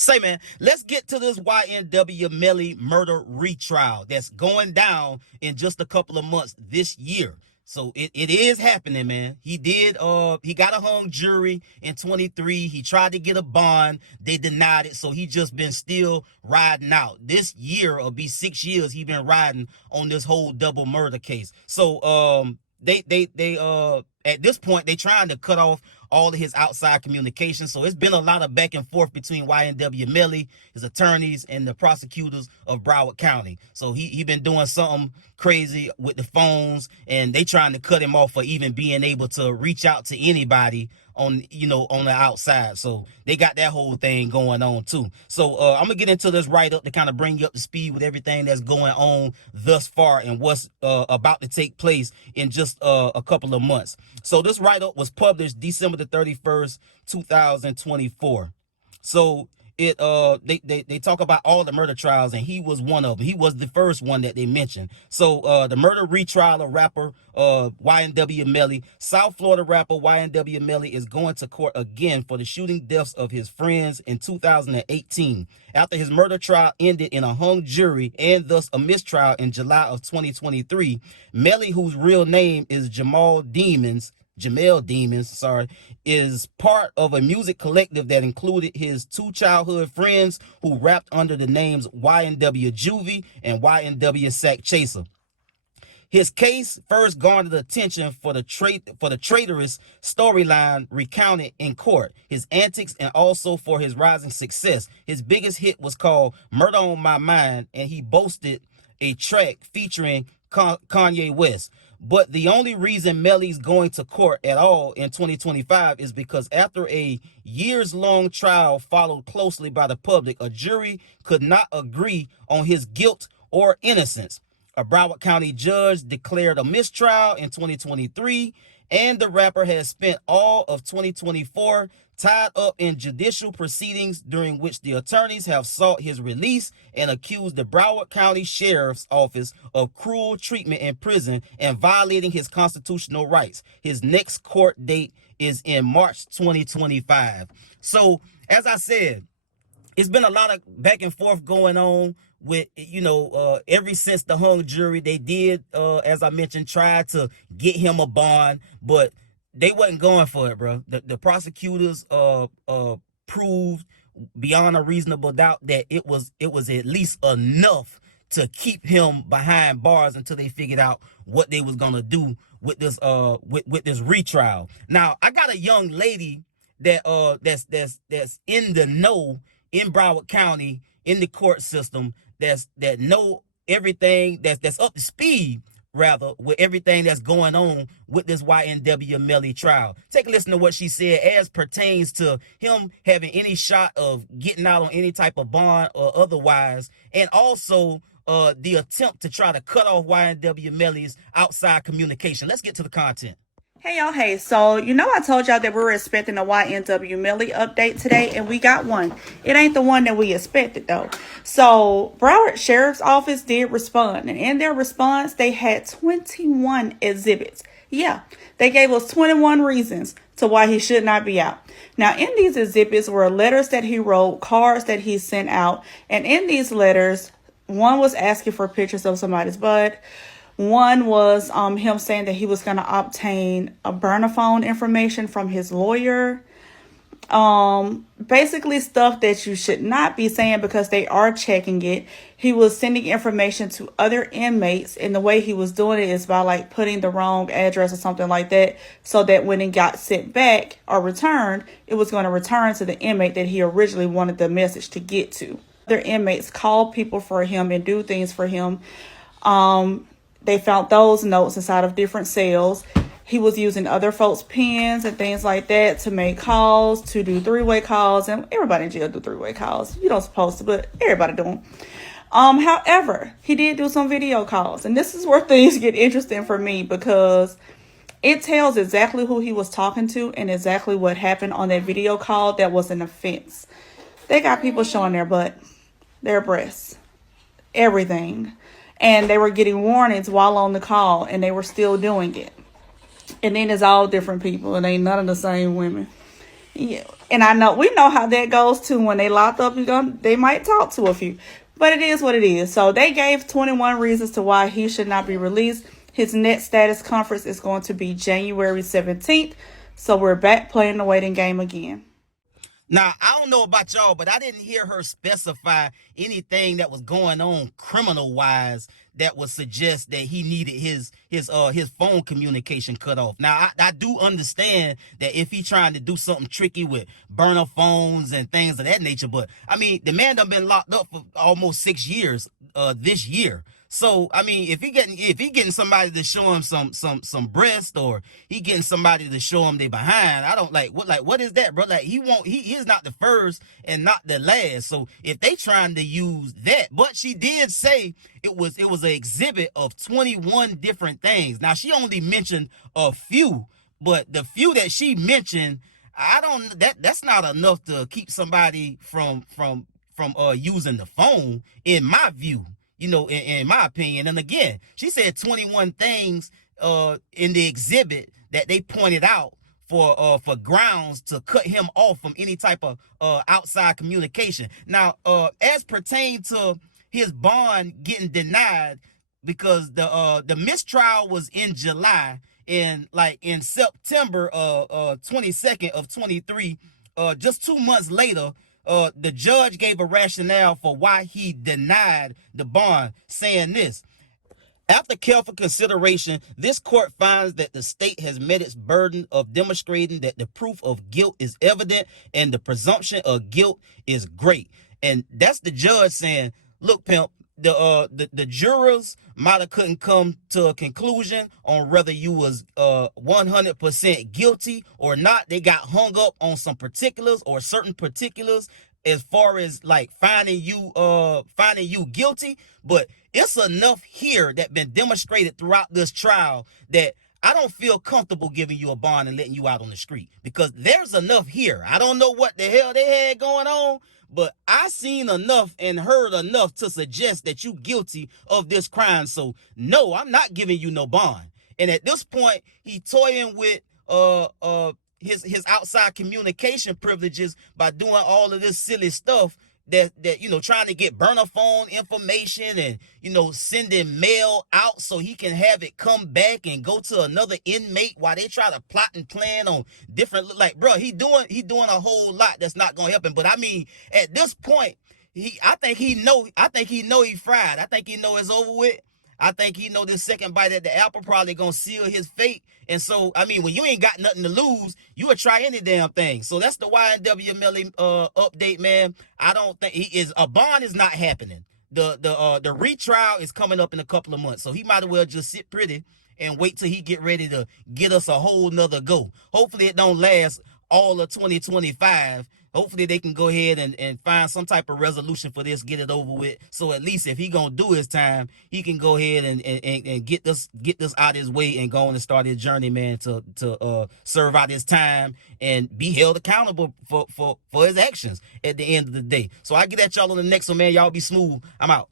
Say, man, let's get to this YNW Melly murder retrial that's going down in just a couple of months this year. So it is happening, man. He got a hung jury in 23. He tried to get a bond. They denied it. So he just been still riding out. This year will be 6 years he been riding on this whole double murder case. So they at this point they trying to cut off all of his outside communication. So it's been a lot of back and forth between YNW Melly, his attorneys, and the prosecutors of Broward County. So he been doing something crazy with the phones, and they trying to cut him off for even being able to reach out to anybody on the outside. So they got that whole thing going on too. So I'm gonna get into this write-up to kind of bring you up to speed with everything that's going on thus far and what's about to take place in just a couple of months. So this write-up was published December the 31st, 2024. So they talk about all the murder trials, and he was one of them. He was the first one that they mentioned. So the murder retrial of rapper YNW Melly. South Florida rapper YNW Melly is going to court again for the shooting deaths of his friends in 2018 after his murder trial ended in a hung jury and thus a mistrial in July of 2023. Melly, whose real name is Jamel Demons, is part of a music collective that included his two childhood friends who rapped under the names YNW Juvie and YNW Sack Chaser. His case first garnered attention for the traitorous storyline recounted in court, his antics, and also for his rising success. His biggest hit was called Murder on My Mind, and he boasted a track featuring Kanye West. But the only reason Melly's going to court at all in 2025 is because after a years-long trial followed closely by the public, a jury could not agree on his guilt or innocence. A Broward County judge declared a mistrial in 2023, and the rapper has spent all of 2024 tied up in judicial proceedings during which the attorneys have sought his release and accused the Broward County Sheriff's Office of cruel treatment in prison and violating his constitutional rights. His next court date is in March 2025. So, as I said, it's been a lot of back and forth going on with, ever since the hung jury. They did, as I mentioned, try to get him a bond, but they wasn't going for it, bro. The prosecutors proved beyond a reasonable doubt that it was at least enough to keep him behind bars until they figured out what they was gonna do with this with this retrial. Now, I got a young lady that that's in the know in Broward County in the court system that know everything, that's up to speed rather with everything that's going on with this YNW Melly trial. Take a listen to what she said as pertains to him having any shot of getting out on any type of bond or otherwise, and also the attempt to try to cut off YNW Melly's outside communication. Let's get to the content. Hey y'all, hey, so I told y'all that we were expecting a YNW Melly update today, and we got one. It ain't the one that we expected though. So Broward Sheriff's Office did respond, and in their response they had 21 exhibits. Yeah, they gave us 21 reasons to why he should not be out. Now, in these exhibits were letters that he wrote, cards that he sent out, and in these letters, one was asking for pictures of somebody's butt. One was him saying that he was going to obtain a burner phone information from his lawyer. Basically stuff that you should not be saying because they are checking it. He was sending information to other inmates, and the way he was doing it is by putting the wrong address or something like that, so that when it got sent back or returned, it was going to return to the inmate that he originally wanted the message to get to. Other inmates call people for him and do things for him. They found those notes inside of different cells. He was using other folks' pens and things like that to make calls, to do three-way calls. And everybody in jail do three-way calls. You don't supposed to, but everybody do them. However, he did do some video calls. And this is where things get interesting for me, because it tells exactly who he was talking to and exactly what happened on that video call that was an offense. They got people showing their butt, their breasts, everything. And they were getting warnings while on the call, and they were still doing it. And then it's all different people. It ain't none of the same women. Yeah, and we know how that goes too. When they locked up, they might talk to a few, but it is what it is. So they gave 21 reasons to why he should not be released. His next status conference is going to be January 17th. So we're back playing the waiting game again. Now, I don't know about y'all, but I didn't hear her specify anything that was going on criminal-wise that would suggest that he needed his phone communication cut off. Now, I do understand that if he trying to do something tricky with burner phones and things of that nature, but I mean, the man done been locked up for almost 6 years this year. So I mean, if he getting somebody to show him some breast, or he getting somebody to show him they behind, I don't what is that, bro? Like he is not the first and not the last. So if they trying to use that, but she did say it was an exhibit of 21 different things. Now she only mentioned a few, but the few that she mentioned, that's not enough to keep somebody from using the phone, in my view. In my opinion. And again, she said 21 things in the exhibit that they pointed out for grounds to cut him off from any type of outside communication. Now, as pertain to his bond getting denied, because the mistrial was in July, in September 22nd of 23, just 2 months later, the judge gave a rationale for why he denied the bond, saying this: after careful consideration, this court finds that the state has met its burden of demonstrating that the proof of guilt is evident and the presumption of guilt is great. And that's the judge saying, look, pimp, the jurors might have couldn't come to a conclusion on whether you was 100% guilty or not. They got hung up on some particulars, or certain particulars, as far as like finding you guilty. But it's enough here that been demonstrated throughout this trial that I don't feel comfortable giving you a bond and letting you out on the street, because there's enough here. I don't know what the hell they had going on, but I seen enough and heard enough to suggest that you guilty of this crime. So no, I'm not giving you no bond. And at this point, he toying with his outside communication privileges by doing all of this silly stuff, that trying to get burner phone information and sending mail out so he can have it come back and go to another inmate while they try to plot and plan on different, like, bro, he doing a whole lot that's not gonna help him. But I mean, at this point, I think he know he fried. I think he know it's over with. I think he know this second bite at the apple probably gonna seal his fate. And so, I mean, when you ain't got nothing to lose, you would try any damn thing. So that's the YNW Melly update, man. I don't think a bond is not happening. The retrial is coming up in a couple of months. So he might as well just sit pretty and wait till he get ready to get us a whole nother go. Hopefully it don't last all of 2025. Hopefully they can go ahead and find some type of resolution for this, get it over with. So at least if he gonna do his time, he can go ahead and get this out of his way and go on and start his journey, man, to serve out his time and be held accountable for his actions at the end of the day. So I get at y'all on the next one, man. Y'all be smooth. I'm out.